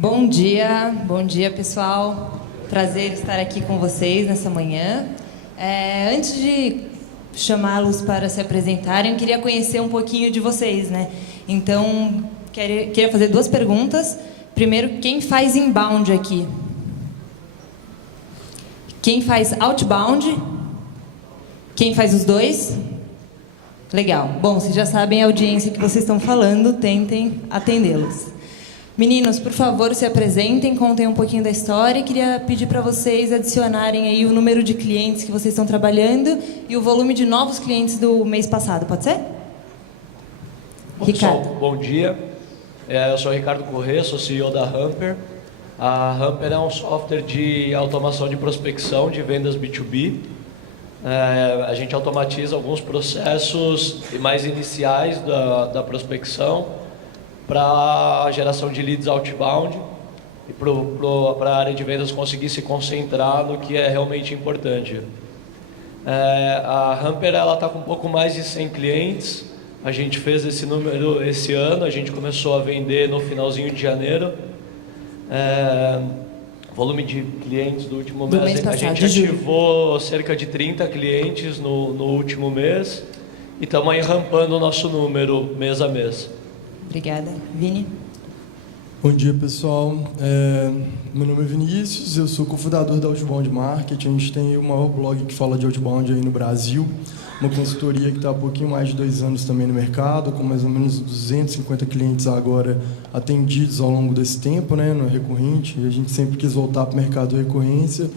Bom dia pessoal. Prazer estar aqui com vocês nessa manhã. Antes de chamá-los para se apresentarem, eu queria conhecer um pouquinho de vocês, né? Então, queria fazer duas perguntas. Primeiro, quem faz inbound aqui? Quem faz outbound? Quem faz os dois? Legal. Bom, vocês já sabem a audiência que vocês estão falando, tentem atendê-los. Meninos, por favor, se apresentem, contem um pouquinho da história. Queria pedir para vocês adicionarem aí o número de clientes que vocês estão trabalhando e o volume de novos clientes do mês passado, pode ser? Bom, Ricardo. pessoal, bom dia. Eu sou o Ricardo Corrêa, sou CEO da Hamper. A Hamper é um software de automação de prospecção de vendas B2B. A gente automatiza alguns processos mais iniciais da prospecção para a geração de leads outbound e para a área de vendas conseguir se concentrar no que é realmente importante. A Hamper está com um pouco mais de 100 clientes. A gente fez esse número esse ano, a gente começou a vender no finalzinho de janeiro. Volume de clientes do último mês, a gente ativou cerca de 30 clientes no último mês e estamos aí rampando o nosso número mês a mês. Obrigada. Vini? Bom dia, pessoal. Meu nome é Vinícius, eu sou cofundador da Outbound Marketing. A gente tem o maior blog que fala de outbound aí no Brasil, uma consultoria que está há pouquinho mais de 2 anos também no mercado, com mais ou menos 250 clientes agora atendidos ao longo desse tempo, né, no recorrente. A gente sempre quis voltar para o mercado de recorrência.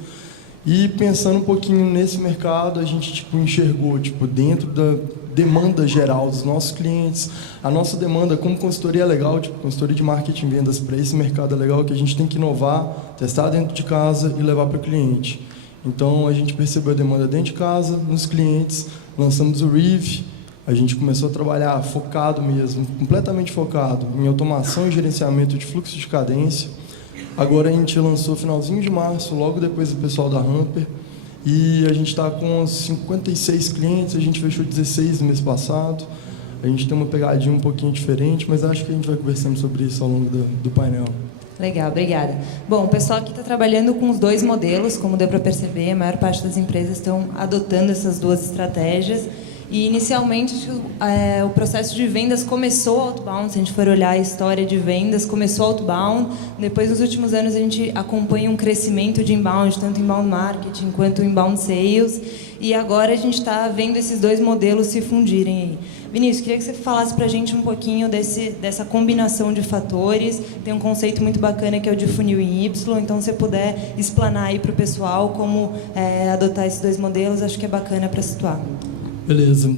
E pensando um pouquinho nesse mercado, a gente enxergou dentro da demanda geral dos nossos clientes, a nossa demanda como consultoria é legal, consultoria de marketing e vendas para esse mercado é legal, que a gente tem que inovar, testar dentro de casa e levar para o cliente. Então, a gente percebeu a demanda dentro de casa, nos clientes, lançamos o Reeve, a gente começou a trabalhar focado mesmo, completamente focado em automação e gerenciamento de fluxo de cadência. Agora a gente lançou finalzinho de março, logo depois do pessoal da Hamper, e a gente está com 56 clientes, a gente fechou 16 no mês passado. A gente tem uma pegadinha um pouquinho diferente, mas acho que a gente vai conversando sobre isso ao longo do painel. Legal, obrigada. Bom, o pessoal aqui está trabalhando com os dois modelos, como deu para perceber, a maior parte das empresas estão adotando essas duas estratégias. E, inicialmente, o processo de vendas começou outbound. Se a gente for olhar a história de vendas, começou outbound. Depois, nos últimos anos, a gente acompanha um crescimento de inbound, tanto inbound marketing quanto inbound sales. E agora a gente está vendo esses dois modelos se fundirem aí. Vinícius, queria que você falasse para a gente um pouquinho dessa combinação de fatores. Tem um conceito muito bacana que é o de funil em Y. Então, se você puder explanar aí para o pessoal como adotar esses dois modelos, acho que é bacana para situar. Beleza.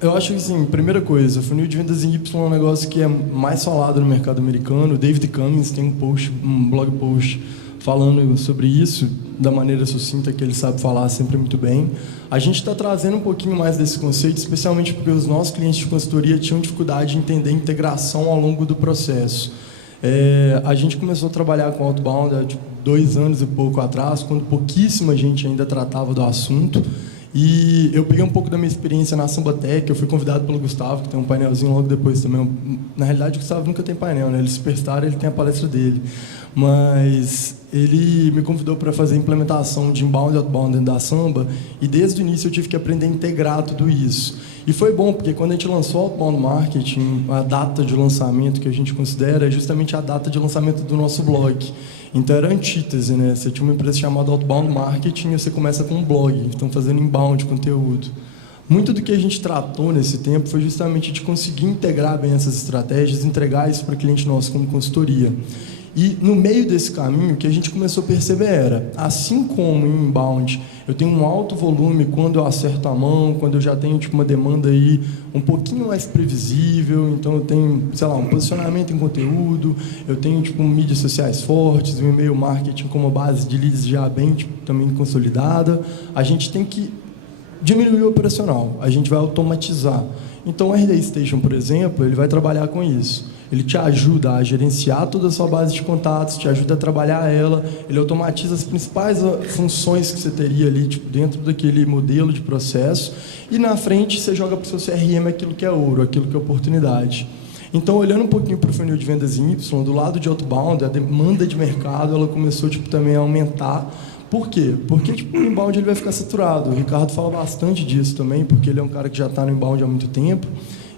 Eu acho que, assim, primeira coisa, funil de vendas em Y é um negócio que é mais falado no mercado americano. O David Cummings tem um blog post falando sobre isso da maneira sucinta que ele sabe falar sempre muito bem. A gente está trazendo um pouquinho mais desse conceito, especialmente porque os nossos clientes de consultoria tinham dificuldade de entender a integração ao longo do processo. A gente começou a trabalhar com outbound há 2 anos e pouco atrás, quando pouquíssima gente ainda tratava do assunto. E eu peguei um pouco da minha experiência na Sambatec. Eu fui convidado pelo Gustavo, que tem um painelzinho logo depois também. Na realidade, o Gustavo nunca tem painel, né? Ele é superstar, ele tem a palestra dele. Mas ele me convidou para fazer a implementação de inbound e outbound dentro da Samba, e desde o início eu tive que aprender a integrar tudo isso. E foi bom, porque quando a gente lançou o Outbound Marketing, a data de lançamento que a gente considera é justamente a data de lançamento do nosso blog. Então era antítese, né? Você tinha uma empresa chamada Outbound Marketing e você começa com um blog, então fazendo inbound conteúdo. Muito do que a gente tratou nesse tempo foi justamente de conseguir integrar bem essas estratégias, entregar isso para o cliente nosso como consultoria. E no meio desse caminho, o que a gente começou a perceber era, assim como em inbound, eu tenho um alto volume quando eu acerto a mão, quando eu já tenho uma demanda aí um pouquinho mais previsível, então eu tenho, sei lá, um posicionamento em conteúdo, eu tenho mídias sociais fortes, um e-mail marketing com uma base de leads já bem também consolidada, a gente tem que diminuir o operacional, a gente vai automatizar. Então o RD Station, por exemplo, ele vai trabalhar com isso. Ele te ajuda a gerenciar toda a sua base de contatos, te ajuda a trabalhar ela, ele automatiza as principais funções que você teria ali dentro daquele modelo de processo, e na frente você joga para o seu CRM aquilo que é ouro, aquilo que é oportunidade. Então, olhando um pouquinho para o funil de vendas em Y, do lado de outbound, a demanda de mercado ela começou também a aumentar. Por quê? Porque o inbound ele vai ficar saturado. O Ricardo fala bastante disso também, porque ele é um cara que já está no inbound há muito tempo.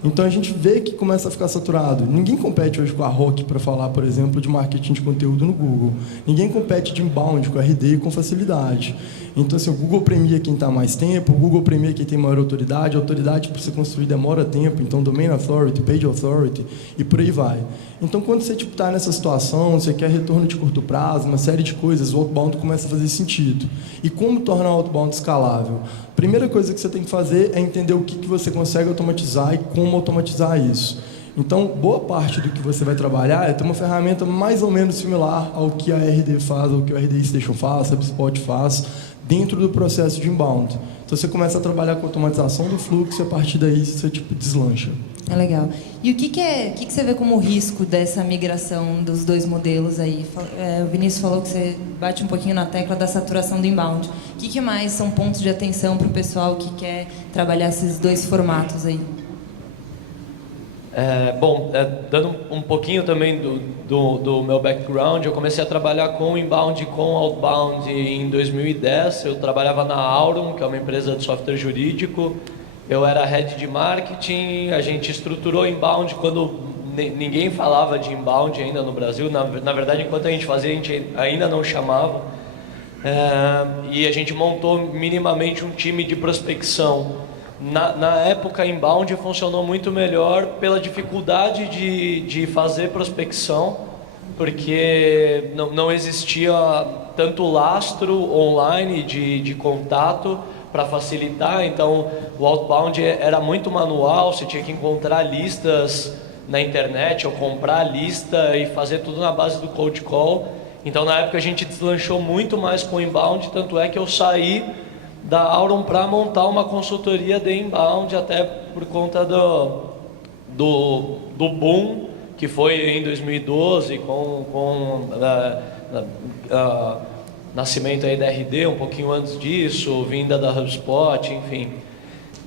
Então, a gente vê que começa a ficar saturado. Ninguém compete hoje com a Rock para falar, por exemplo, de marketing de conteúdo no Google. Ninguém compete de inbound com RD com facilidade. Então, assim, o Google premia quem está mais tempo, o Google premia quem tem maior autoridade. A autoridade, para você construir, demora tempo. Então, Domain Authority, Page Authority e por aí vai. Então, quando você está nessa situação, você quer retorno de curto prazo, uma série de coisas, o outbound começa a fazer sentido. E como tornar o outbound escalável? Primeira coisa que você tem que fazer é entender o que você consegue automatizar e como automatizar isso. Então, boa parte do que você vai trabalhar é ter uma ferramenta mais ou menos similar ao que a RD faz, ao que o RD Station faz, a HubSpot faz, dentro do processo de inbound. Então, você começa a trabalhar com a automatização do fluxo e, a partir daí, você deslancha. É legal. E o que você vê como risco dessa migração dos dois modelos aí? O Vinícius falou que você bate um pouquinho na tecla da saturação do inbound. O que mais são pontos de atenção para o pessoal que quer trabalhar esses dois formatos aí? Dando um pouquinho também do meu background, eu comecei a trabalhar com inbound e com outbound em 2010. Eu trabalhava na Aurum, que é uma empresa de software jurídico. Eu era head de marketing, a gente estruturou inbound quando ninguém falava de inbound ainda no Brasil. Na verdade, enquanto a gente fazia, a gente ainda não chamava. E a gente montou minimamente um time de prospecção. Na época, inbound funcionou muito melhor pela dificuldade de fazer prospecção, porque não existia tanto lastro online de contato para facilitar. Então, o outbound era muito manual, você tinha que encontrar listas na internet ou comprar a lista e fazer tudo na base do cold call. Então, na época, a gente deslanchou muito mais com o inbound, tanto é que eu saí da Aurum para montar uma consultoria de inbound, até por conta do boom que foi em 2012, com nascimento aí da RD, um pouquinho antes disso, vinda da HubSpot, enfim.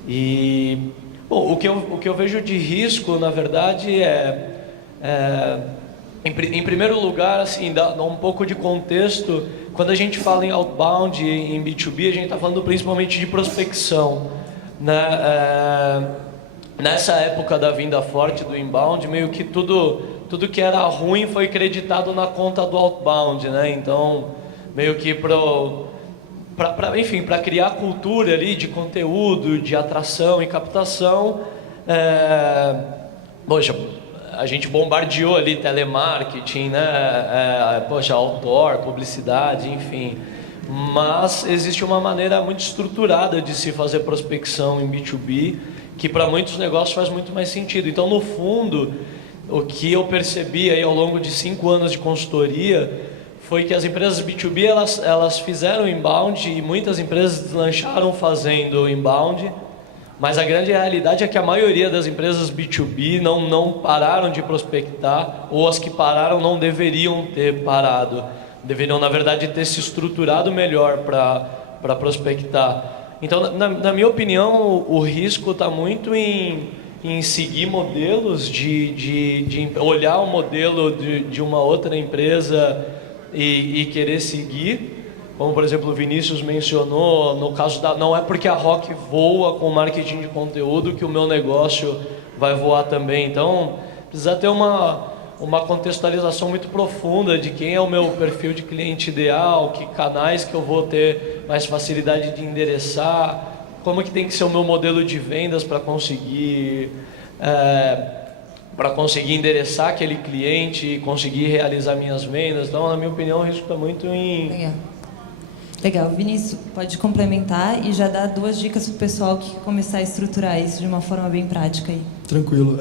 E, bom, o que eu vejo de risco, na verdade, em primeiro lugar, assim, dá um pouco de contexto. Quando a gente fala em outbound e em B2B, a gente está falando principalmente de prospecção, né? Nessa época da vinda forte do inbound, meio que tudo que era ruim foi creditado na conta do outbound, né? Então, meio que para criar cultura ali de conteúdo, de atração e captação, a gente bombardeou ali telemarketing, né? Outdoor, publicidade, enfim. Mas existe uma maneira muito estruturada de se fazer prospecção em B2B, que para muitos negócios faz muito mais sentido. Então, no fundo, o que eu percebi aí ao longo de 5 anos de consultoria foi que as empresas B2B elas fizeram inbound e muitas empresas deslancharam fazendo inbound, mas a grande realidade é que a maioria das empresas B2B não pararam de prospectar, ou as que pararam não deveriam ter parado. Deveriam, na verdade, ter se estruturado melhor para prospectar. Então, na minha opinião, o risco está muito em seguir modelos, de olhar o modelo de uma outra empresa e querer seguir. Como, por exemplo, o Vinícius mencionou, no caso não é porque a Rock voa com marketing de conteúdo que o meu negócio vai voar também. Então, precisa ter uma contextualização muito profunda de quem é o meu perfil de cliente ideal, que canais que eu vou ter mais facilidade de endereçar, como que tem que ser o meu modelo de vendas para conseguir endereçar aquele cliente e conseguir realizar minhas vendas. Então, na minha opinião, o risco está muito em... Legal. Vinícius, pode complementar e já dar 2 dicas para o pessoal que começar a estruturar isso de uma forma bem prática aí. Tranquilo.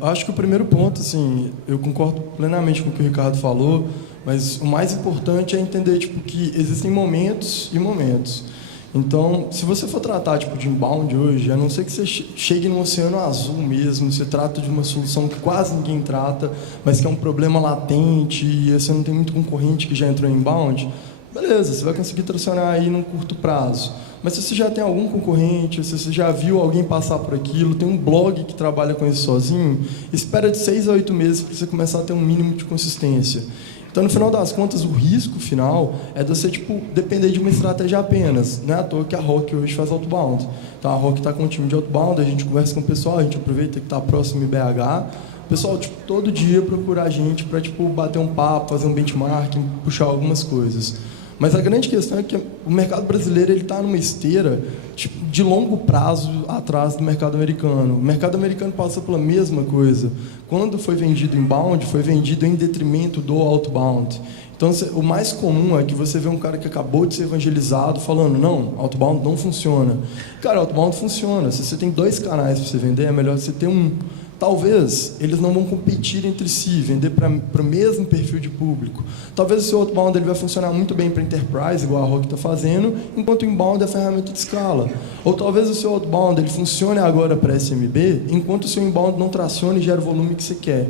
Acho que o primeiro ponto, assim, eu concordo plenamente com o que o Ricardo falou, mas o mais importante é entender que existem momentos e momentos. Então, se você for tratar de inbound hoje, a não ser que você chegue no oceano azul mesmo, você trata de uma solução que quase ninguém trata, mas que é um problema latente e você não tem muito concorrente que já entrou em inbound, beleza, você vai conseguir tracionar aí num curto prazo. Mas se você já tem algum concorrente, se você já viu alguém passar por aquilo, tem um blog que trabalha com isso sozinho, espera de 6 a 8 meses para você começar a ter um mínimo de consistência. Então, no final das contas, o risco final é de você depender de uma estratégia apenas. Não é à toa que a Rock hoje faz outbound. Então, a Rock está com um time de outbound, a gente conversa com o pessoal, a gente aproveita que está próximo em BH. O pessoal, todo dia procura a gente para bater um papo, fazer um benchmarking, puxar algumas coisas. Mas a grande questão é que o mercado brasileiro está numa esteira de longo prazo atrás do mercado americano. O mercado americano passou pela mesma coisa. Quando foi vendido inbound, foi vendido em detrimento do outbound. Então, o mais comum é que você vê um cara que acabou de ser evangelizado falando, não, outbound não funciona. Cara, outbound funciona. Se você tem 2 canais para você vender, é melhor você ter um. Talvez eles não vão competir entre si, vender para o mesmo perfil de público. Talvez o seu outbound ele vai funcionar muito bem para enterprise, igual a Rock está fazendo, enquanto o inbound é a ferramenta de escala. Ou talvez o seu outbound ele funcione agora para SMB, enquanto o seu inbound não tracione e gera o volume que você quer.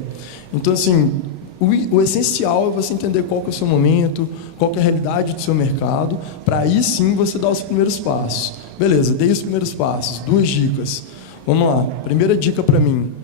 Então, assim, o essencial é você entender qual que é o seu momento, qual que é a realidade do seu mercado, para aí sim você dar os primeiros passos. Beleza, dei os primeiros passos, 2 dicas. Vamos lá, primeira dica para mim.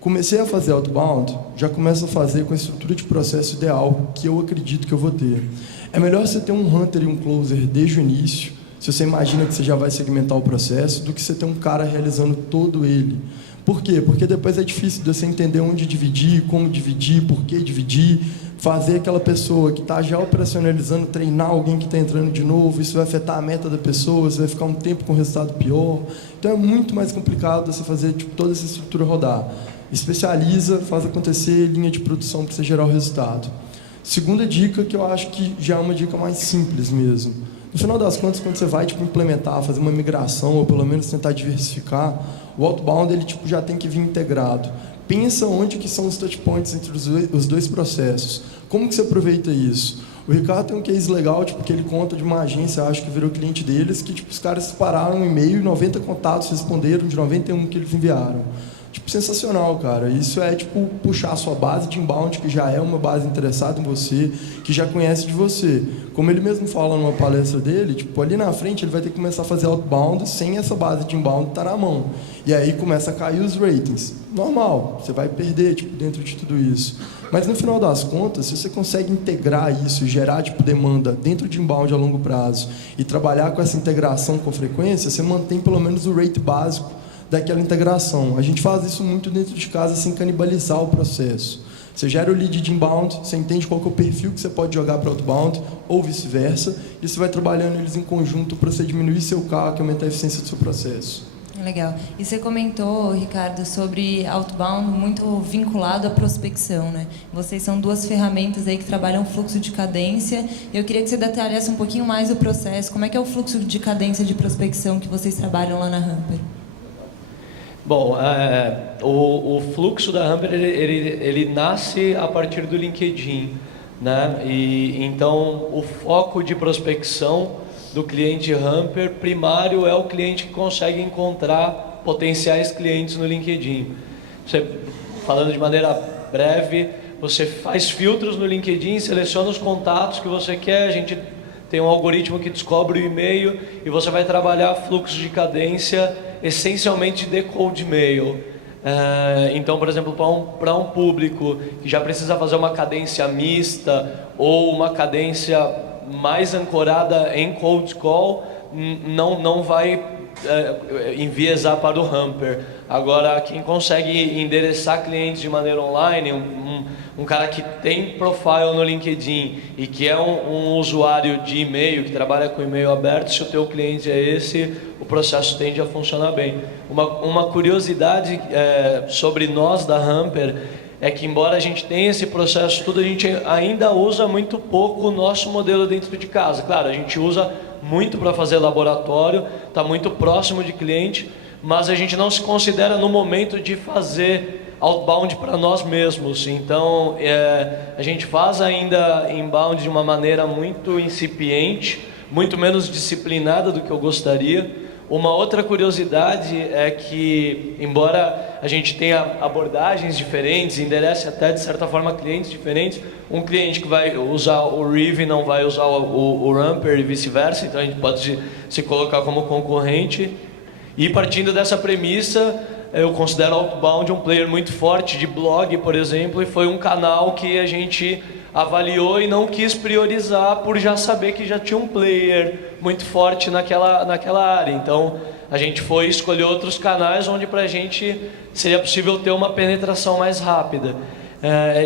Comecei a fazer outbound, já começo a fazer com a estrutura de processo ideal que eu acredito que eu vou ter. É melhor você ter um hunter e um closer desde o início, se você imagina que você já vai segmentar o processo, do que você ter um cara realizando todo ele. Por quê? Porque depois é difícil de você entender onde dividir, como dividir, por que dividir, fazer aquela pessoa que está já operacionalizando, treinar alguém que está entrando de novo, isso vai afetar a meta da pessoa, você vai ficar um tempo com resultado pior. Então é muito mais complicado você fazer toda essa estrutura rodar. Especializa, faz acontecer linha de produção para você gerar o resultado. Segunda dica, que eu acho que já é uma dica mais simples mesmo. No final das contas, quando você vai implementar, fazer uma migração, ou pelo menos tentar diversificar, o outbound ele, já tem que vir integrado. Pensa onde que são os touch points entre os 2 processos. Como que você aproveita isso? O Ricardo tem um case legal, que ele conta de uma agência, acho que virou cliente deles, que os caras separaram um e-mail e 90 contatos responderam de 91 que eles enviaram. Sensacional, cara. Isso é, puxar a sua base de inbound, que já é uma base interessada em você, que já conhece de você. Como ele mesmo fala numa palestra dele, ali na frente ele vai ter que começar a fazer outbound sem essa base de inbound estar na mão. E aí começa a cair os ratings. Normal, você vai perder, dentro de tudo isso. Mas no final das contas, se você consegue integrar isso e gerar, demanda dentro de inbound a longo prazo e trabalhar com essa integração com frequência, você mantém pelo menos o rate básico daquela integração. A gente faz isso muito dentro de casa sem canibalizar o processo. Você gera o lead de inbound, você entende qual que é o perfil que você pode jogar para outbound, ou vice-versa, e você vai trabalhando eles em conjunto para você diminuir seu CAC e aumentar a eficiência do seu processo. Legal. E você comentou, Ricardo, sobre outbound muito vinculado à prospecção, né? Vocês são 2 ferramentas aí que trabalham fluxo de cadência. Eu queria que você detalhasse um pouquinho mais o processo. Como é que é o fluxo de cadência de prospecção que vocês trabalham lá na Hamper? Bom, o fluxo da Hamper ele nasce a partir do LinkedIn, né? E então o foco de prospecção do cliente Hamper primário é o cliente que consegue encontrar potenciais clientes no LinkedIn. Você, falando de maneira breve, você faz filtros no LinkedIn, seleciona os contatos que você quer, a gente tem um algoritmo que descobre o e-mail e você vai trabalhar fluxo de cadência essencialmente de cold mail. Então, por exemplo, para um público que já precisa fazer uma cadência mista ou uma cadência mais ancorada em cold call, não vai enviesar para o Hamper. Agora, quem consegue endereçar clientes de maneira online, um cara que tem profile no LinkedIn e que é um usuário de e-mail, que trabalha com e-mail aberto, se o teu cliente é esse, o processo tende a funcionar bem. Uma curiosidade sobre nós da Hamper é que, embora a gente tenha esse processo tudo, a gente ainda usa muito pouco o nosso modelo dentro de casa. Claro, a gente usa muito para fazer laboratório, está muito próximo de cliente, mas a gente não se considera no momento de fazer outbound para nós mesmos. Então, a gente faz ainda inbound de uma maneira muito incipiente, muito menos disciplinada do que eu gostaria. Uma outra curiosidade é que, embora a gente tem abordagens diferentes, endereça até de certa forma clientes diferentes. Um cliente que vai usar o Reeve não vai usar o Ramper e vice-versa, então a gente pode se colocar como concorrente. E partindo dessa premissa, eu considero Outbound um player muito forte de blog, por exemplo, e foi um canal que a gente avaliou e não quis priorizar por já saber que já tinha um player muito forte naquela área. Então, a gente foi escolher outros canais onde para a gente seria possível ter uma penetração mais rápida.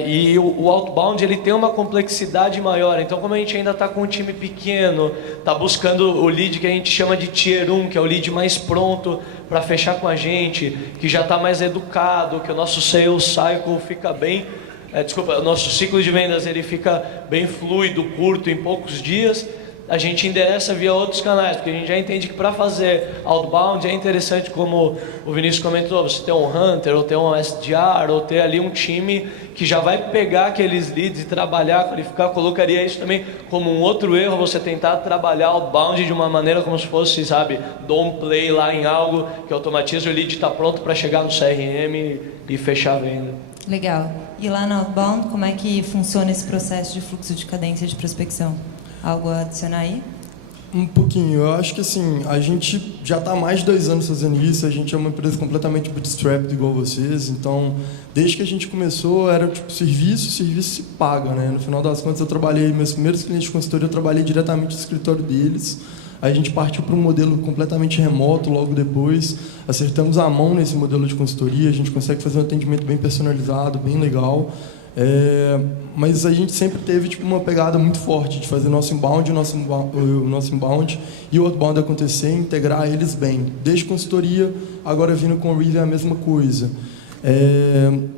E o Outbound ele tem uma complexidade maior, então como a gente ainda está com um time pequeno, está buscando o lead que a gente chama de Tier 1, que é o lead mais pronto para fechar com a gente, que já está mais educado, que o nosso sales cycle fica bem, o nosso ciclo de vendas ele fica bem fluido, curto, em poucos dias, a gente endereça via outros canais, porque a gente já entende que para fazer outbound é interessante, como o Vinícius comentou, você ter um hunter, ou ter um SDR, ou ter ali um time que já vai pegar aqueles leads e trabalhar, qualificar. Colocaria isso também como um outro erro, você tentar trabalhar outbound de uma maneira como se fosse, sabe, dom play lá em algo que automatiza, o lead está pronto para chegar no CRM e fechar a venda. Legal. E lá na Outbound, como é que funciona esse processo de fluxo de cadência de prospecção? Algo a adicionar aí? Um pouquinho. Eu acho que assim, a gente já está há mais de 2 anos fazendo isso, a gente é uma empresa completamente bootstrapped igual vocês, então, desde que a gente começou, era tipo serviço se paga, né? No final das contas, meus primeiros clientes de consultoria, eu trabalhei diretamente no escritório deles, a gente partiu para um modelo completamente remoto logo depois, acertamos a mão nesse modelo de consultoria, a gente consegue fazer um atendimento bem personalizado, bem legal. Mas a gente sempre teve tipo, uma pegada muito forte de fazer nosso inbound e o outbound acontecer, integrar eles bem. Desde consultoria, agora vindo com o Reeve é a mesma coisa.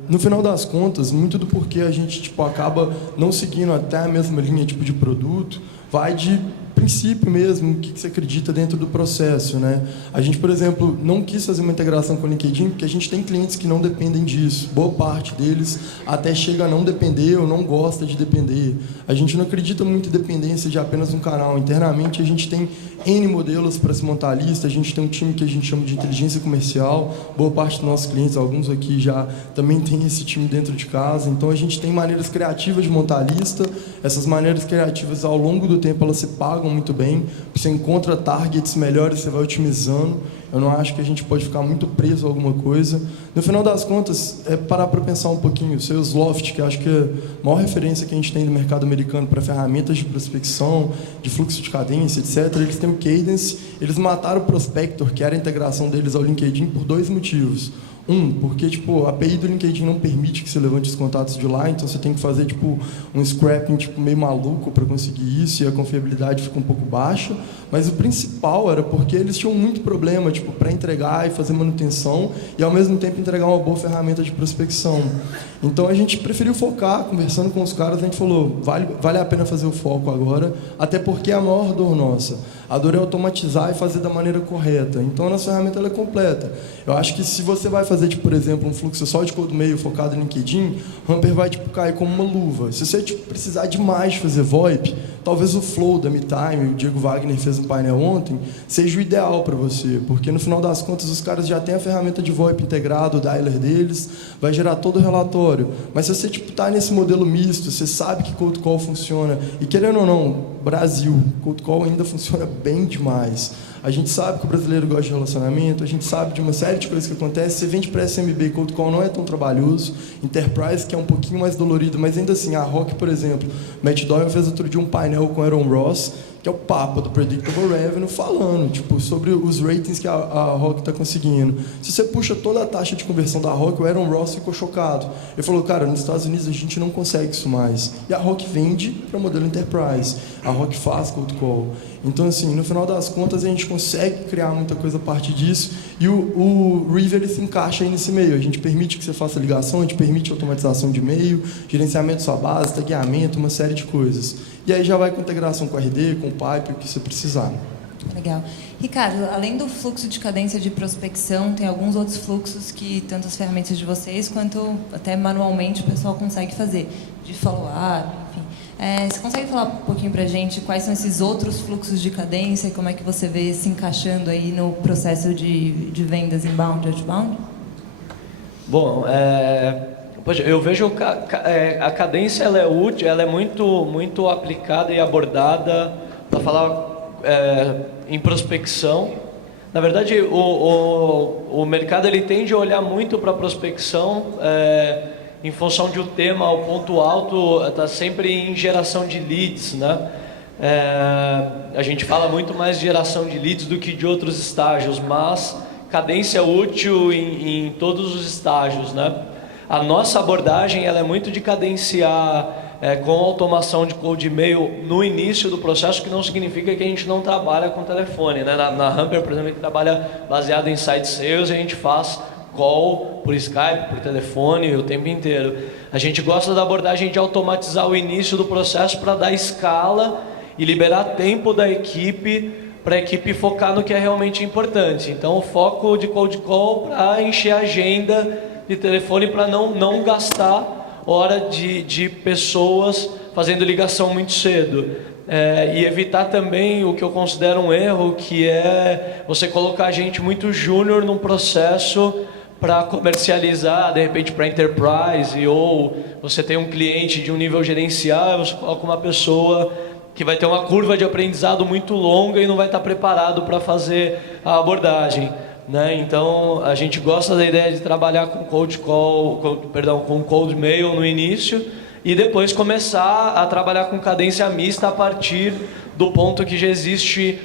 No final das contas, muito do porquê a gente tipo, acaba não seguindo até a mesma linha tipo, de produto, vai de princípio mesmo, o que você acredita dentro do processo, né? A gente, por exemplo, não quis fazer uma integração com o LinkedIn porque a gente tem clientes que não dependem disso. Boa parte deles até chega a não depender ou não gosta de depender. A gente não acredita muito em dependência de apenas um canal. Internamente, a gente tem N modelos para se montar a lista, a gente tem um time que a gente chama de inteligência comercial. Boa parte dos nossos clientes, alguns aqui já também tem esse time dentro de casa. Então, a gente tem maneiras criativas de montar a lista. Essas maneiras criativas, ao longo do tempo, elas se pagam muito bem, você encontra targets melhores, você vai otimizando. Eu não acho que a gente pode ficar muito preso a alguma coisa. No final das contas, é parar para pensar um pouquinho. O Salesloft, que acho que é a maior referência que a gente tem no mercado americano para ferramentas de prospecção, de fluxo de cadência, etc. Eles têm o Cadence, eles mataram o Prospector, que era a integração deles ao LinkedIn, por 2 motivos. Porque tipo, a API do LinkedIn não permite que você levante os contatos de lá, então você tem que fazer tipo, um scrapping tipo, meio maluco para conseguir isso e a confiabilidade fica um pouco baixa. Mas o principal era porque eles tinham muito problema tipo, para entregar e fazer manutenção e ao mesmo tempo entregar uma boa ferramenta de prospecção. Então a gente preferiu focar, conversando com os caras, a gente falou, vale a pena fazer o foco agora, até porque é a maior dor nossa. A dor é automatizar e fazer da maneira correta. Então a nossa ferramenta ela é completa. Eu acho que se você vai fazer, tipo, por exemplo, um fluxo só de cold mail focado no LinkedIn, o Hamper vai tipo, cair como uma luva. Se você tipo, precisar demais fazer VoIP, talvez o Flow da MeTime, o Diego Wagner fez um painel ontem, seja o ideal para você, porque no final das contas os caras já têm a ferramenta de VoIP integrado, o dialer deles, vai gerar todo o relatório. Mas se você tipo, tá nesse modelo misto, você sabe que cold call funciona, e querendo ou não, Brasil, cold call ainda funciona bem demais. A gente sabe que o brasileiro gosta de relacionamento, a gente sabe de uma série de coisas que acontecem. Você vende para SMB, cold call não é tão trabalhoso. Enterprise, que é um pouquinho mais dolorido, mas ainda assim, a Rock, por exemplo, Matt Doyle fez outro dia um painel com Aaron Ross, que é o papo do Predictable Revenue, falando tipo, sobre os ratings que a Rock está conseguindo. Se você puxa toda a taxa de conversão da Rock, o Aaron Ross ficou chocado. Ele falou, cara, nos Estados Unidos a gente não consegue isso mais. E a Rock vende para o modelo Enterprise. A Rock faz cold call. Então, assim, no final das contas, a gente consegue criar muita coisa a partir disso. E o Reeve, ele se encaixa aí nesse meio. A gente permite que você faça ligação, a gente permite automatização de e-mail, gerenciamento de sua base, tagueamento, uma série de coisas. E aí já vai com integração com RD, com Pipe, o que você precisar. Legal. Ricardo, além do fluxo de cadência de prospecção, tem alguns outros fluxos que tanto as ferramentas de vocês quanto até manualmente o pessoal consegue fazer, de follow-up, enfim. Você consegue falar um pouquinho para a gente quais são esses outros fluxos de cadência e como é que você vê se encaixando aí no processo de vendas inbound e outbound? Bom, poxa, eu vejo que a cadência ela é útil, ela é muito aplicada e abordada para falar em prospecção. Na verdade, o mercado ele tende a olhar muito para a prospecção em função de o tema, o ponto alto está sempre em geração de leads, né? A gente fala muito mais de geração de leads do que de outros estágios, mas cadência útil em todos os estágios, né? A nossa abordagem ela é muito de cadenciar com automação de cold e-mail no início do processo, que não significa que a gente não trabalha com telefone, né? Na Humper, por exemplo, a gente trabalha baseado em site sales, e a gente faz call por Skype, por telefone o tempo inteiro. A gente gosta da abordagem de automatizar o início do processo para dar escala e liberar tempo da equipe para a equipe focar no que é realmente importante. Então, o foco de cold call para encher a agenda de telefone, para não gastar hora de pessoas fazendo ligação muito cedo. E evitar também o que eu considero um erro, que é você colocar gente muito júnior num processo para comercializar, de repente para enterprise, ou você tem um cliente de um nível gerencial, você coloca uma pessoa que vai ter uma curva de aprendizado muito longa e não vai estar preparado para fazer a abordagem, né? Então a gente gosta da ideia de trabalhar com com cold mail no início e depois começar a trabalhar com cadência mista a partir do ponto que já existe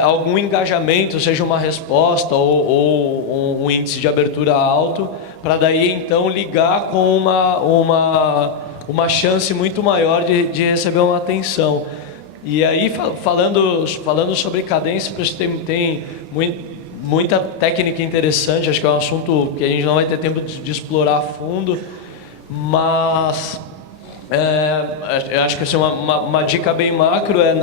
algum engajamento, seja uma resposta ou um índice de abertura alto, para daí então ligar com uma chance muito maior de receber uma atenção. E aí falando sobre cadência, tem muita técnica interessante, acho que é um assunto que a gente não vai ter tempo de explorar a fundo, mas eu acho que assim, uma dica bem macro é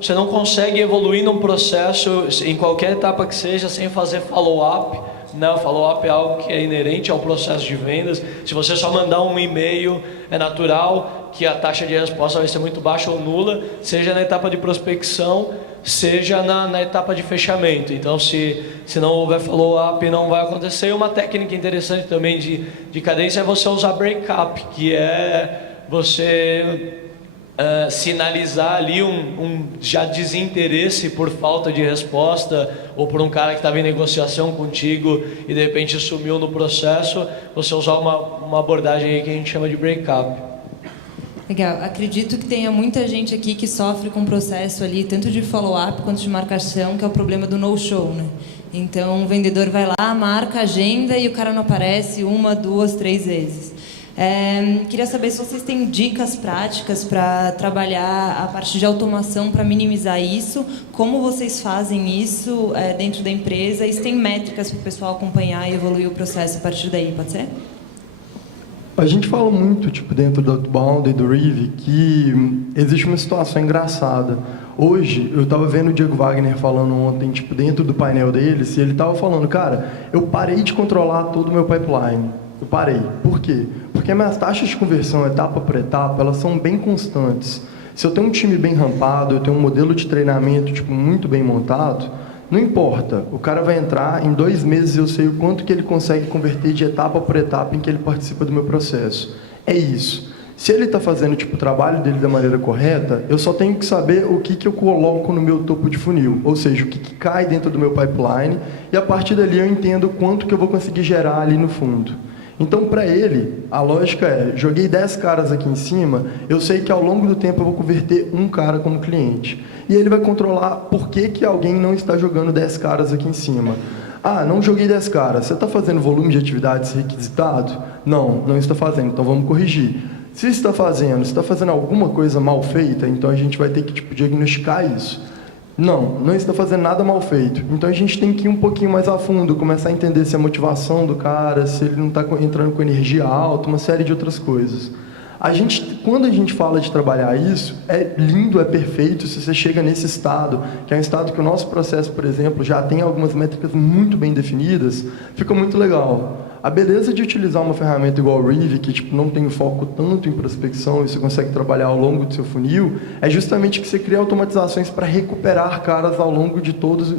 você não consegue evoluir num processo em qualquer etapa que seja sem fazer follow-up. O follow-up é algo que é inerente ao processo de vendas. Se você só mandar um e-mail, é natural que a taxa de resposta vai ser muito baixa ou nula, seja na etapa de prospecção, seja na etapa de fechamento. Então, se não houver follow-up, não vai acontecer. E uma técnica interessante também de cadência é você usar break-up, que é você sinalizar ali um já desinteresse por falta de resposta, ou por um cara que estava em negociação contigo e de repente sumiu no processo, você usar uma abordagem aí que a gente chama de break-up. Legal. Acredito que tenha muita gente aqui que sofre com o processo ali, tanto de follow-up quanto de marcação, que é o problema do no-show, né? Então, o vendedor vai lá, marca a agenda e o cara não aparece 1, 2, 3 vezes. Queria saber se vocês têm dicas práticas para trabalhar a parte de automação para minimizar isso, como vocês fazem isso dentro da empresa, e se tem métricas para o pessoal acompanhar e evoluir o processo a partir daí, pode ser? A gente fala muito, dentro do Outbound e do Rive, que existe uma situação engraçada. Hoje, eu estava vendo o Diego Wagner falando ontem, dentro do painel deles, e ele estava falando, cara, eu parei de controlar todo o meu pipeline. Eu parei. Por quê? Porque minhas taxas de conversão, etapa por etapa, elas são bem constantes. Se eu tenho um time bem rampado, eu tenho um modelo de treinamento muito bem montado, não importa. O cara vai entrar, em 2 meses eu sei o quanto que ele consegue converter de etapa por etapa em que ele participa do meu processo. É isso. Se ele está fazendo o trabalho dele da maneira correta, eu só tenho que saber o que eu coloco no meu topo de funil, ou seja, o que cai dentro do meu pipeline, e a partir dali eu entendo quanto que eu vou conseguir gerar ali no fundo. Então, para ele, a lógica é, joguei 10 caras aqui em cima, eu sei que ao longo do tempo eu vou converter um cara como cliente. E ele vai controlar por que alguém não está jogando 10 caras aqui em cima. Ah, não joguei 10 caras, você está fazendo volume de atividades requisitado? Não, não está fazendo, então vamos corrigir. Se está fazendo alguma coisa mal feita, então a gente vai ter que diagnosticar isso. Não está fazendo nada mal feito. Então a gente tem que ir um pouquinho mais a fundo, começar a entender se a motivação do cara, se ele não está entrando com energia alta, uma série de outras coisas. Quando a gente fala de trabalhar isso, é lindo, é perfeito se você chega nesse estado, que é um estado que o nosso processo, por exemplo, já tem algumas métricas muito bem definidas, fica muito legal. A beleza de utilizar uma ferramenta igual o Reeve, que tipo, não tem foco tanto em prospecção e você consegue trabalhar ao longo do seu funil, é justamente que você cria automatizações para recuperar caras ao longo de todos,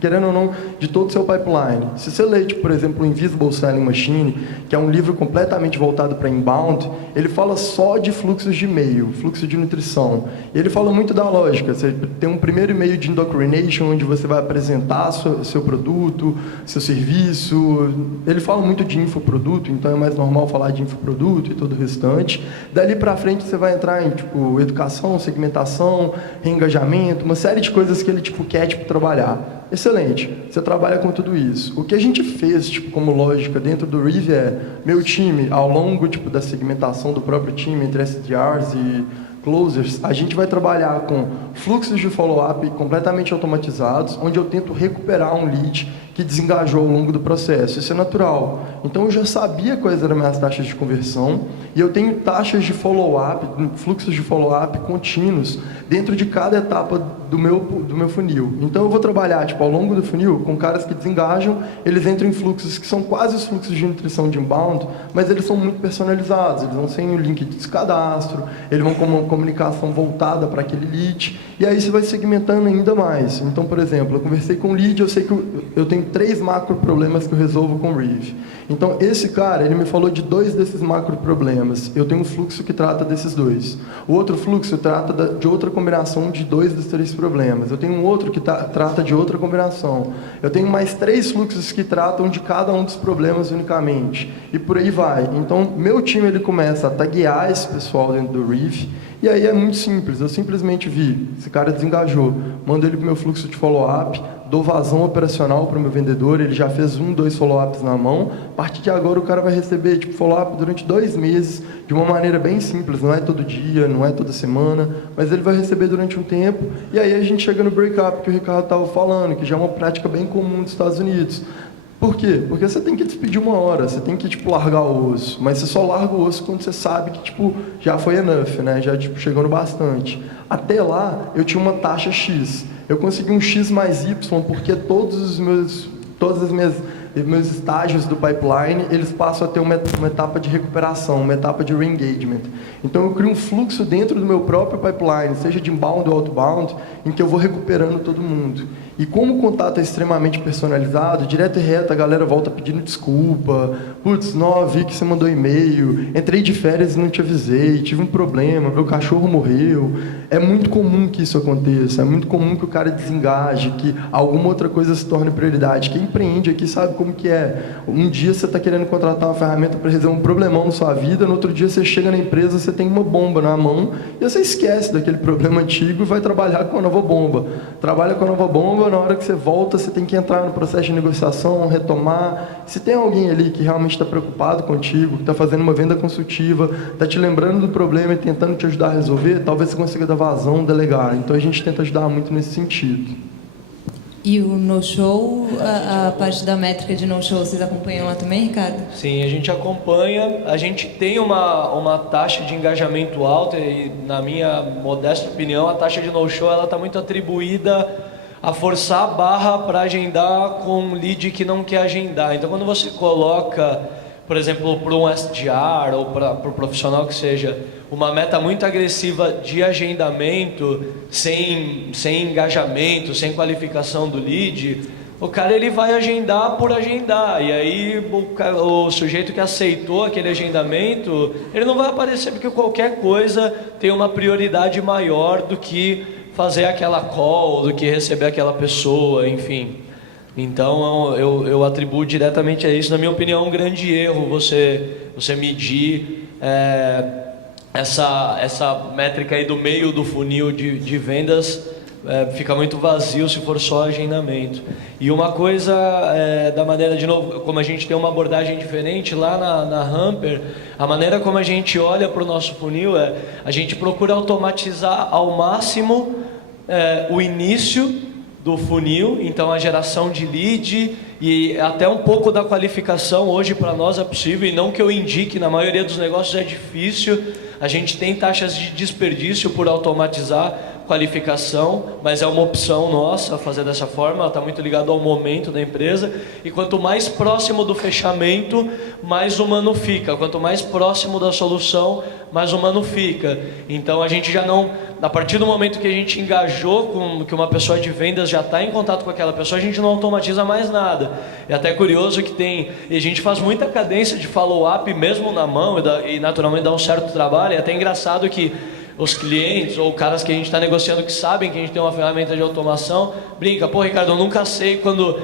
querendo ou não, de todo o seu pipeline. Se você lê, tipo, por exemplo, o Invisible Selling Machine, que é um livro completamente voltado para inbound, ele fala só de fluxos de e-mail, fluxo de nutrição. E ele fala muito da lógica. Você tem um primeiro e-mail de indoctrination, onde você vai apresentar seu produto, seu serviço. Ele fala muito de infoproduto, então é mais normal falar de infoproduto e todo o restante. Dali para frente você vai entrar em tipo, educação, segmentação, reengajamento, uma série de coisas que ele tipo, quer tipo, trabalhar. Excelente, você trabalha com tudo isso. O que a gente fez tipo, como lógica dentro do Reeve é, meu time, ao longo tipo, da segmentação do próprio time, entre SDRs e closers, a gente vai trabalhar com fluxos de follow-up completamente automatizados, onde eu tento recuperar um lead que desengajou ao longo do processo. Isso é natural. Então, eu já sabia quais eram minhas taxas de conversão e eu tenho taxas de follow-up, fluxos de follow-up contínuos dentro de cada etapa do meu funil. Então, eu vou trabalhar tipo, ao longo do funil com caras que desengajam, eles entram em fluxos que são quase os fluxos de nutrição de inbound, mas eles são muito personalizados. Eles vão sem o link de cadastro, eles vão com uma comunicação voltada para aquele lead, e aí você vai segmentando ainda mais. Então, por exemplo, eu conversei com o lead, eu sei que eu tenho 3 macro problemas que eu resolvo com o Reeve. Então, esse cara, ele me falou de 2 desses macro problemas. Eu tenho um fluxo que trata desses 2. O outro fluxo trata de outra combinação de 2 dos 3 problemas. Eu tenho um outro que trata de outra combinação. Eu tenho mais 3 fluxos que tratam de cada um dos problemas unicamente. E por aí vai. Então, meu time ele começa a taguear esse pessoal dentro do Reeve. E aí é muito simples, eu simplesmente vi, esse cara desengajou, mando ele para o meu fluxo de follow-up, dou vazão operacional para o meu vendedor, ele já fez 1, 2 follow-ups na mão, a partir de agora o cara vai receber tipo, follow-up durante 2 meses, de uma maneira bem simples, não é todo dia, não é toda semana, mas ele vai receber durante um tempo, e aí a gente chega no break-up que o Ricardo estava falando, que já é uma prática bem comum dos Estados Unidos. Por quê? Porque você tem que despedir uma hora, você tem que tipo, largar o osso, mas você só larga o osso quando você sabe que tipo, já foi enough, né? Já tipo, chegou no bastante. Até lá, eu tinha uma taxa X. Eu consegui um X mais Y porque todos os meus estágios do pipeline, eles passam a ter uma etapa de recuperação, uma etapa de re-engagement. Então, eu crio um fluxo dentro do meu próprio pipeline, seja de inbound ou outbound, em que eu vou recuperando todo mundo. E como o contato é extremamente personalizado, direto e reto, a galera volta pedindo desculpa. Putz, não, vi que você mandou e-mail, entrei de férias e não te avisei, tive um problema, meu cachorro morreu. É muito comum que isso aconteça, é muito comum que o cara desengaje, que alguma outra coisa se torne prioridade. Quem empreende aqui sabe como que é. Um dia você está querendo contratar uma ferramenta para resolver um problemão na sua vida, no outro dia você chega na empresa, você tem uma bomba na mão, e você esquece daquele problema antigo e vai trabalhar com a nova bomba. Trabalha com a nova bomba, na hora que você volta, você tem que entrar no processo de negociação, retomar. Se tem alguém ali que realmente está preocupado contigo, que está fazendo uma venda consultiva, está te lembrando do problema e tentando te ajudar a resolver, talvez você consiga dar vazão, delegar. Então, a gente tenta ajudar muito nesse sentido. E o no-show, a parte da métrica de no-show, vocês acompanham lá também, Ricardo? Sim, a gente acompanha. A gente tem uma taxa de engajamento alta e, na minha modesta opinião, a taxa de no-show está muito atribuída a forçar a barra para agendar com um lead que não quer agendar. Então, quando você coloca, por exemplo, para um SDR ou para o profissional que seja, uma meta muito agressiva de agendamento, sem engajamento, sem qualificação do lead, o cara ele vai agendar por agendar. E aí o sujeito que aceitou aquele agendamento, ele não vai aparecer porque qualquer coisa tem uma prioridade maior do que fazer aquela call, do que receber aquela pessoa, enfim. Então eu atribuo diretamente a isso. Na minha opinião, é um grande erro você medir essa métrica aí do meio do funil de vendas. Fica muito vazio se for só agendamento. E uma coisa, da maneira, de novo, como a gente tem uma abordagem diferente lá na Hamper, a maneira como a gente olha para o nosso funil a gente procura automatizar ao máximo o início do funil, então a geração de lead e até um pouco da qualificação hoje para nós é possível, e não que eu indique, na maioria dos negócios é difícil, a gente tem taxas de desperdício por automatizar qualificação, mas é uma opção nossa fazer dessa forma, ela está muito ligada ao momento da empresa, e quanto mais próximo do fechamento, mais humano fica, quanto mais próximo da solução, mais humano fica. Então a gente já não, a partir do momento que a gente engajou com que uma pessoa de vendas já está em contato com aquela pessoa, a gente não automatiza mais nada. É até curioso que e a gente faz muita cadência de follow-up mesmo na mão, e naturalmente dá um certo trabalho. É até engraçado que os clientes ou caras que a gente está negociando que sabem que a gente tem uma ferramenta de automação, brinca, pô, Ricardo, eu nunca sei quando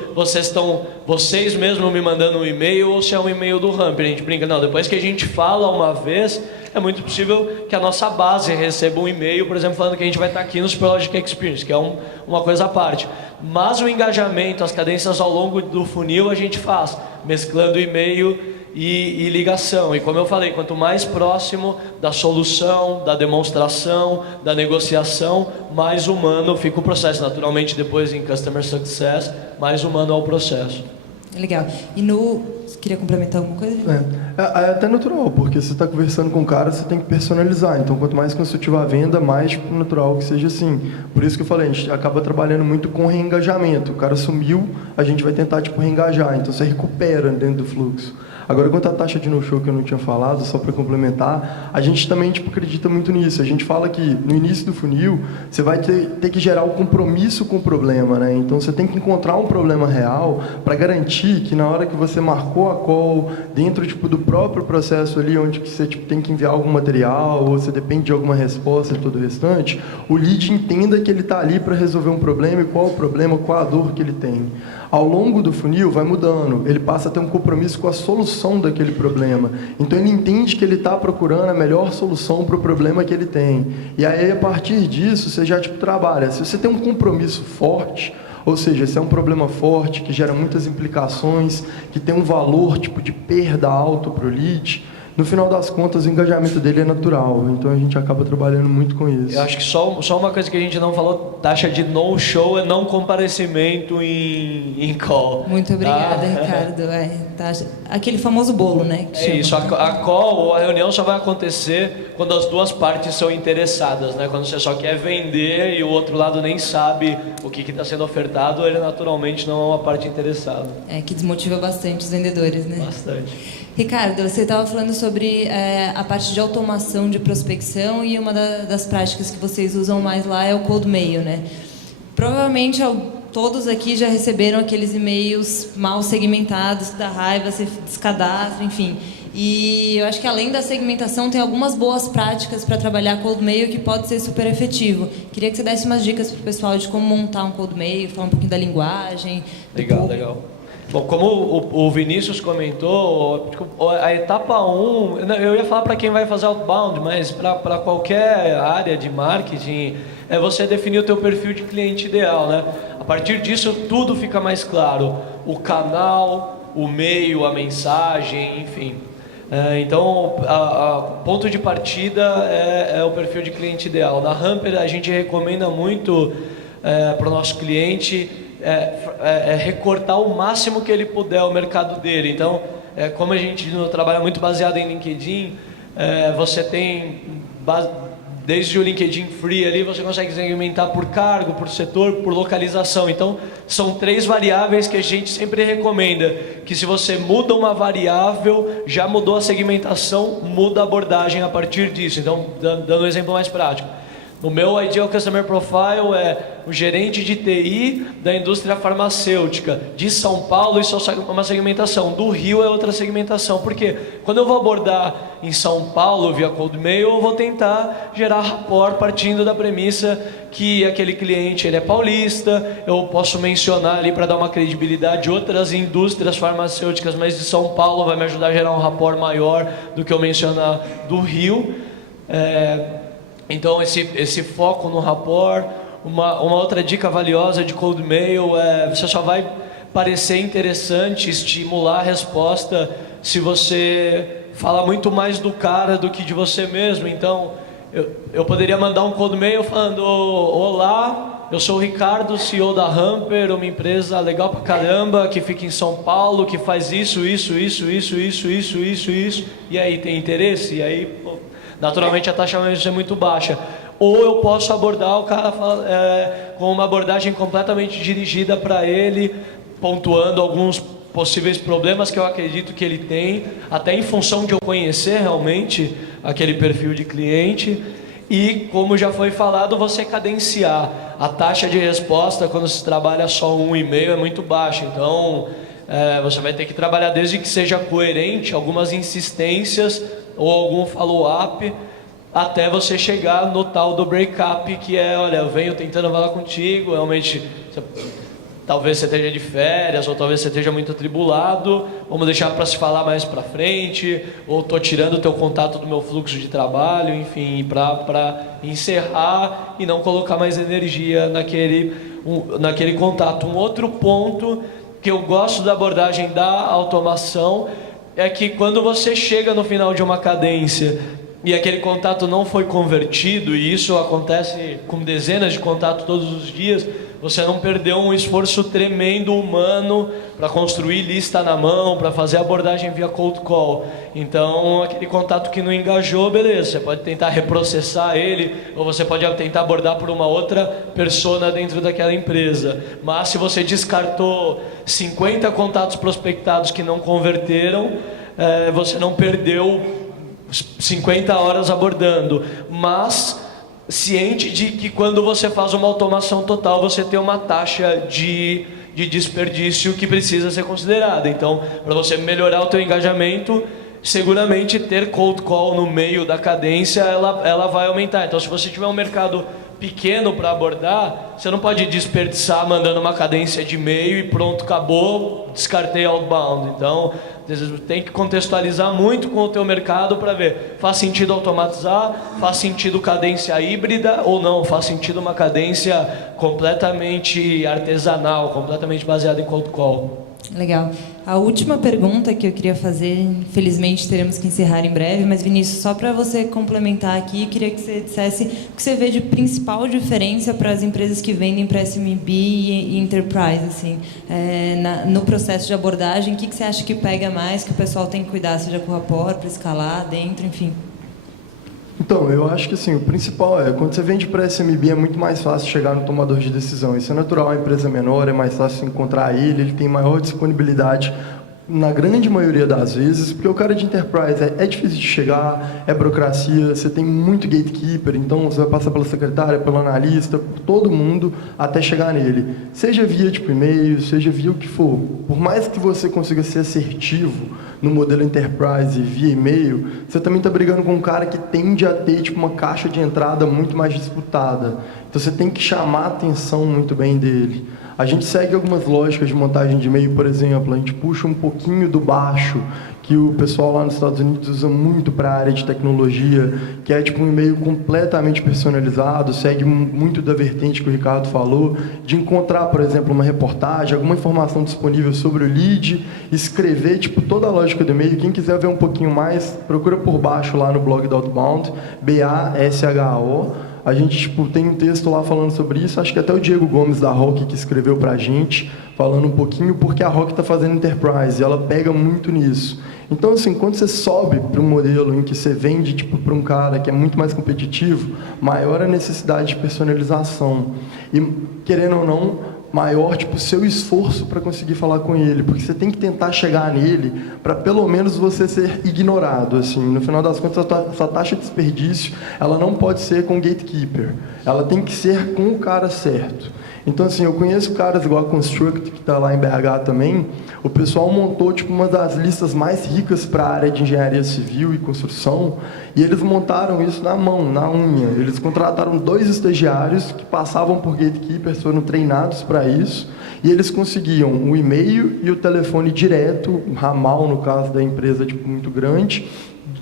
vocês mesmos me mandando um e-mail ou se é um e-mail do Hamper. A gente brinca, não, depois que a gente fala uma vez, é muito possível que a nossa base receba um e-mail, por exemplo, falando que a gente vai estar aqui no Superlogic Experience, que é uma coisa à parte. Mas o engajamento, as cadências ao longo do funil a gente faz, mesclando e-mail e ligação. E como eu falei, quanto mais próximo da solução, da demonstração, da negociação, mais humano fica o processo. Naturalmente, depois em Customer Success, mais humano é o processo. Legal. E queria complementar alguma coisa? É até natural, porque você está conversando com o cara, você tem que personalizar. Então, quanto mais consultiva a venda, mais natural que seja assim. Por isso que eu falei, a gente acaba trabalhando muito com reengajamento. O cara sumiu, a gente vai tentar reengajar. Então, você recupera dentro do fluxo. Agora, quanto à taxa de no-show que eu não tinha falado, só para complementar, a gente também acredita muito nisso. A gente fala que no início do funil, você vai ter que gerar o compromisso com o problema, né? Então, você tem que encontrar um problema real para garantir que na hora que você marcou a call, dentro do próprio processo ali, onde que você tem que enviar algum material, ou você depende de alguma resposta e todo o restante, o lead entenda que ele está ali para resolver um problema e qual o problema, qual a dor que ele tem. Ao longo do funil vai mudando, ele passa a ter um compromisso com a solução daquele problema. Então ele entende que ele está procurando a melhor solução para o problema que ele tem. E aí, a partir disso, você já trabalha. Se você tem um compromisso forte, ou seja, se é um problema forte, que gera muitas implicações, que tem um valor de perda alto para o lead, no final das contas, o engajamento dele é natural. Então, a gente acaba trabalhando muito com isso. Eu acho que só uma coisa que a gente não falou, taxa de no-show é não comparecimento em call. Muito obrigada, Ricardo. Aquele famoso bolo, né? É isso, a call ou a reunião só vai acontecer quando as duas partes são interessadas, né? Quando você só quer vender e o outro lado nem sabe o que está sendo ofertado, ele naturalmente não é uma parte interessada. Que desmotiva bastante os vendedores, né? Bastante. Ricardo, você estava falando sobre a parte de automação de prospecção e uma das práticas que vocês usam mais lá é o cold mail, né? Provavelmente todos aqui já receberam aqueles e-mails mal segmentados, que dá raiva, você descadastra, enfim. E eu acho que além da segmentação tem algumas boas práticas para trabalhar cold mail que pode ser super efetivo. Queria que você desse umas dicas para o pessoal de como montar um cold mail, falar um pouquinho da linguagem. Legal. Bom, como o Vinícius comentou, a etapa 1, eu ia falar para quem vai fazer outbound, mas para qualquer área de marketing, é você definir o teu perfil de cliente ideal, né? A partir disso, tudo fica mais claro. O canal, o meio, a mensagem, enfim. Então, o ponto de partida é o perfil de cliente ideal. Na Hamper, a gente recomenda muito para o nosso cliente recortar o máximo que ele puder o mercado dele. Então, como a gente trabalha muito baseado em LinkedIn, você tem, desde o LinkedIn Free ali, você consegue segmentar por cargo, por setor, por localização. Então, são 3 variáveis que a gente sempre recomenda, que se você muda uma variável, já mudou a segmentação, muda a abordagem a partir disso. Então, dando um exemplo mais prático. O meu Ideal Customer Profile é o gerente de TI da indústria farmacêutica. De São Paulo, isso é uma segmentação. Do Rio é outra segmentação. Por quê? Quando eu vou abordar em São Paulo via cold mail, eu vou tentar gerar rapport partindo da premissa que aquele cliente ele é paulista. Eu posso mencionar ali para dar uma credibilidade outras indústrias farmacêuticas, mas de São Paulo vai me ajudar a gerar um rapport maior do que eu mencionar do Rio. Então, esse foco no rapport. Uma outra dica valiosa de cold mail você só vai parecer interessante, estimular a resposta se você falar muito mais do cara do que de você mesmo. Então, eu poderia mandar um cold mail falando: olá, eu sou o Ricardo, CEO da Hamper, uma empresa legal pra caramba, que fica em São Paulo, que faz isso, e aí, tem interesse? E aí, naturalmente a taxa vai ser muito baixa. ou eu posso abordar o cara com uma abordagem completamente dirigida para ele, pontuando alguns possíveis problemas que eu acredito que ele tem, até em função de eu conhecer realmente aquele perfil de cliente. E, como já foi falado, você cadenciar. A taxa de resposta quando se trabalha só um e-mail é muito baixa, então você vai ter que trabalhar desde que seja coerente, algumas insistências ou algum follow-up, até você chegar no tal do break-up, que é, olha, eu venho tentando falar contigo, realmente talvez você esteja de férias, ou talvez você esteja muito atribulado, vamos deixar para se falar mais para frente, ou estou tirando o teu contato do meu fluxo de trabalho, enfim, para encerrar e não colocar mais energia naquele contato. Um outro ponto que eu gosto da abordagem da automação é que quando você chega no final de uma cadência e aquele contato não foi convertido, e isso acontece com dezenas de contatos todos os dias, você não perdeu um esforço tremendo humano para construir lista na mão, para fazer abordagem via cold call. Então, aquele contato que não engajou, beleza, você pode tentar reprocessar ele, ou você pode tentar abordar por uma outra persona dentro daquela empresa. Mas se você descartou 50 contatos prospectados que não converteram, você não perdeu 50 horas abordando, mas ciente de que quando você faz uma automação total, você tem uma taxa de desperdício que precisa ser considerada. Então, para você melhorar o teu engajamento, seguramente ter cold call no meio da cadência, ela vai aumentar. Então, se você tiver um mercado pequeno para abordar, você não pode desperdiçar mandando uma cadência de e-mail e pronto, acabou, descartei outbound. Então, tem que contextualizar muito com o teu mercado para ver, faz sentido automatizar, faz sentido cadência híbrida ou não, faz sentido uma cadência completamente artesanal, completamente baseada em cold call. Legal. A última pergunta que eu queria fazer, infelizmente teremos que encerrar em breve, mas Vinícius, só para você complementar aqui, eu queria que você dissesse o que você vê de principal diferença para as empresas que vendem para SMB e Enterprise, assim, no processo de abordagem, o que você acha que pega mais, que o pessoal tem que cuidar, seja com o rapport, para escalar dentro, enfim? Então, eu acho que assim, o principal quando você vende para SMB é muito mais fácil chegar no tomador de decisão. Isso é natural, a empresa menor, é mais fácil encontrar ele tem maior disponibilidade na grande maioria das vezes, porque o cara de Enterprise é difícil de chegar, é burocracia, você tem muito gatekeeper, então você vai passar pela secretária, pelo analista, por todo mundo até chegar nele. Seja via tipo e-mail, seja via o que for. Por mais que você consiga ser assertivo no modelo Enterprise via e-mail, você também está brigando com um cara que tende a ter tipo, uma caixa de entrada muito mais disputada. Então você tem que chamar a atenção muito bem dele. A gente segue algumas lógicas de montagem de e-mail, por exemplo, a gente puxa um pouquinho do baixo, que o pessoal lá nos Estados Unidos usa muito para a área de tecnologia, que é tipo um e-mail completamente personalizado, segue muito da vertente que o Ricardo falou, de encontrar, por exemplo, uma reportagem, alguma informação disponível sobre o lead, escrever tipo toda a lógica do e-mail. Quem quiser ver um pouquinho mais, procura por baixo lá no blog da Outbound, BASHO. A gente tipo, tem um texto lá falando sobre isso, acho que até o Diego Gomes da Rock que escreveu para a gente, falando um pouquinho, porque a Rock está fazendo Enterprise, e ela pega muito nisso. Então, assim, quando você sobe para um modelo em que você vende tipo, para um cara que é muito mais competitivo, maior a necessidade de personalização. E, querendo ou não, maior tipo, o seu esforço para conseguir falar com ele, porque você tem que tentar chegar nele para pelo menos você ser ignorado. Assim. No final das contas, a sua taxa de desperdício ela não pode ser com o gatekeeper, ela tem que ser com o cara certo. Então, assim, eu conheço caras igual a Construct, que está lá em BH também. O pessoal montou tipo, uma das listas mais ricas para a área de engenharia civil e construção, e eles montaram isso na mão, na unha. Eles contrataram 2 estagiários que passavam por gatekeepers, foram treinados para isso, e eles conseguiam o e-mail e o telefone direto, ramal, no caso da empresa tipo, muito grande,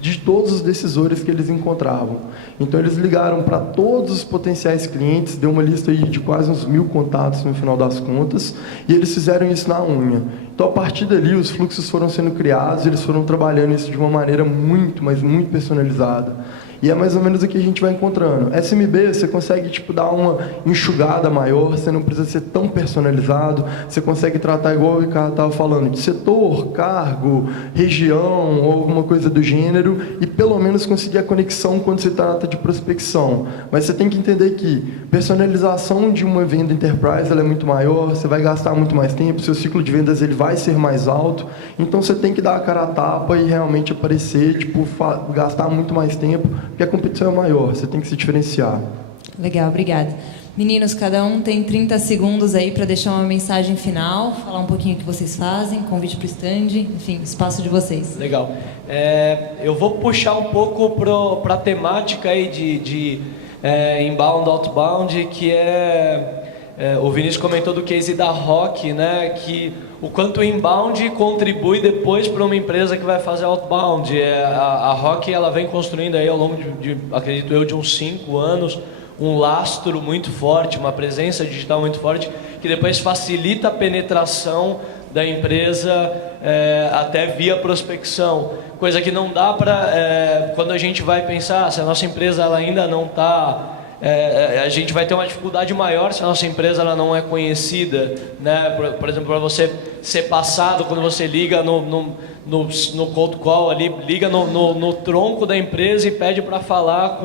de todos os decisores que eles encontravam. Então, eles ligaram para todos os potenciais clientes, deu uma lista aí de quase uns 1000 contatos no final das contas, e eles fizeram isso na unha. Então, a partir dali, os fluxos foram sendo criados, eles foram trabalhando isso de uma maneira muito, mas muito personalizada. E é mais ou menos o que a gente vai encontrando. SMB, você consegue tipo, dar uma enxugada maior, você não precisa ser tão personalizado, você consegue tratar, igual o Ricardo estava falando, de setor, cargo, região ou alguma coisa do gênero, e pelo menos conseguir a conexão quando se trata de prospecção. Mas você tem que entender que personalização de uma venda enterprise ela é muito maior, você vai gastar muito mais tempo, seu ciclo de vendas ele vai ser mais alto, então você tem que dar a cara a tapa e realmente aparecer, tipo, gastar muito mais tempo, porque a competição é maior, você tem que se diferenciar. Legal, obrigada. Meninos, cada um tem 30 segundos aí para deixar uma mensagem final, falar um pouquinho o que vocês fazem, convite para o stand, enfim, espaço de vocês. Legal. Eu vou puxar um pouco para a temática aí de inbound, outbound, que o Vinícius comentou do case da Rock, né, que o quanto o inbound contribui depois para uma empresa que vai fazer outbound. A Rock ela vem construindo aí ao longo acredito eu, de uns 5 anos, um lastro muito forte, uma presença digital muito forte, que depois facilita a penetração da empresa até via prospecção. Coisa que não dá para, quando a gente vai pensar, se a nossa empresa ela ainda não está... a gente vai ter uma dificuldade maior se a nossa empresa ela não é conhecida, né? Por exemplo, para você ser passado, quando você liga no cold call ali, liga no tronco da empresa e pede para falar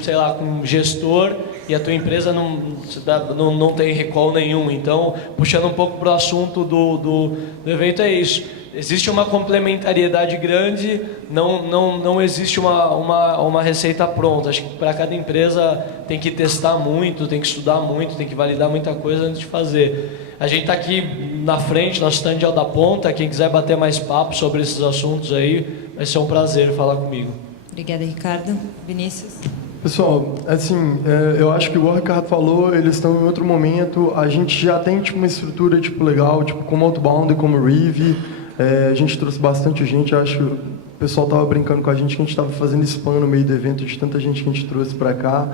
sei lá, com um gestor, e a tua empresa não tem recall nenhum. Então, puxando um pouco para o assunto do evento, é isso. Existe uma complementariedade grande, não existe uma receita pronta. Acho que para cada empresa tem que testar muito, tem que estudar muito, tem que validar muita coisa antes de fazer. A gente está aqui na frente, nosso stand é o da ponta. Quem quiser bater mais papo sobre esses assuntos aí, vai ser um prazer falar comigo. Obrigada, Ricardo. Vinícius? Pessoal, assim, eu acho que igual o Ricardo falou, eles estão em outro momento. A gente já tem tipo, uma estrutura tipo, legal, tipo, como Outbound e como Reeve. A gente trouxe bastante gente, acho que o pessoal estava brincando com a gente que a gente estava fazendo spam no meio do evento de tanta gente que a gente trouxe para cá.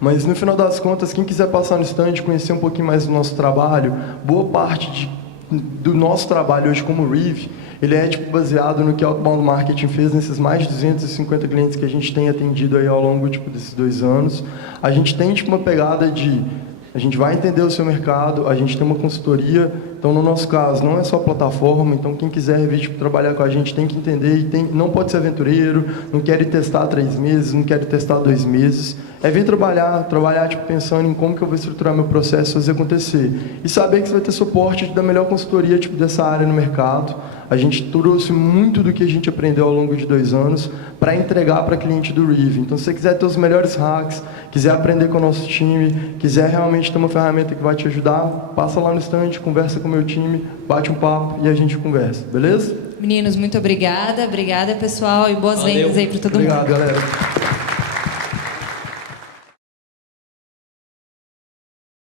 Mas no final das contas, quem quiser passar no stand, conhecer um pouquinho mais do nosso trabalho, boa parte do nosso trabalho hoje como Reeve, ele é tipo, baseado no que a Outbound Marketing fez nesses mais de 250 clientes que a gente tem atendido aí ao longo tipo, desses 2 anos. A gente tem tipo, uma pegada de... A gente vai entender o seu mercado, a gente tem uma consultoria, então no nosso caso não é só plataforma, então quem quiser vir tipo, trabalhar com a gente tem que entender, não pode ser aventureiro, não quer ir testar 3 meses, não quer ir testar 2 meses, é vir trabalhar tipo, pensando em como que eu vou estruturar meu processo, fazer acontecer. E saber que você vai ter suporte da melhor consultoria tipo, dessa área no mercado. A gente trouxe muito do que a gente aprendeu ao longo de 2 anos para entregar para cliente do Reeve. Então, se você quiser ter os melhores hacks, quiser aprender com o nosso time, quiser realmente ter uma ferramenta que vai te ajudar, passa lá no stand, conversa com o meu time, bate um papo e a gente conversa, beleza? Meninos, muito obrigada. Obrigada, pessoal, e boas Valeu. vendas aí para todo mundo. Obrigado, galera.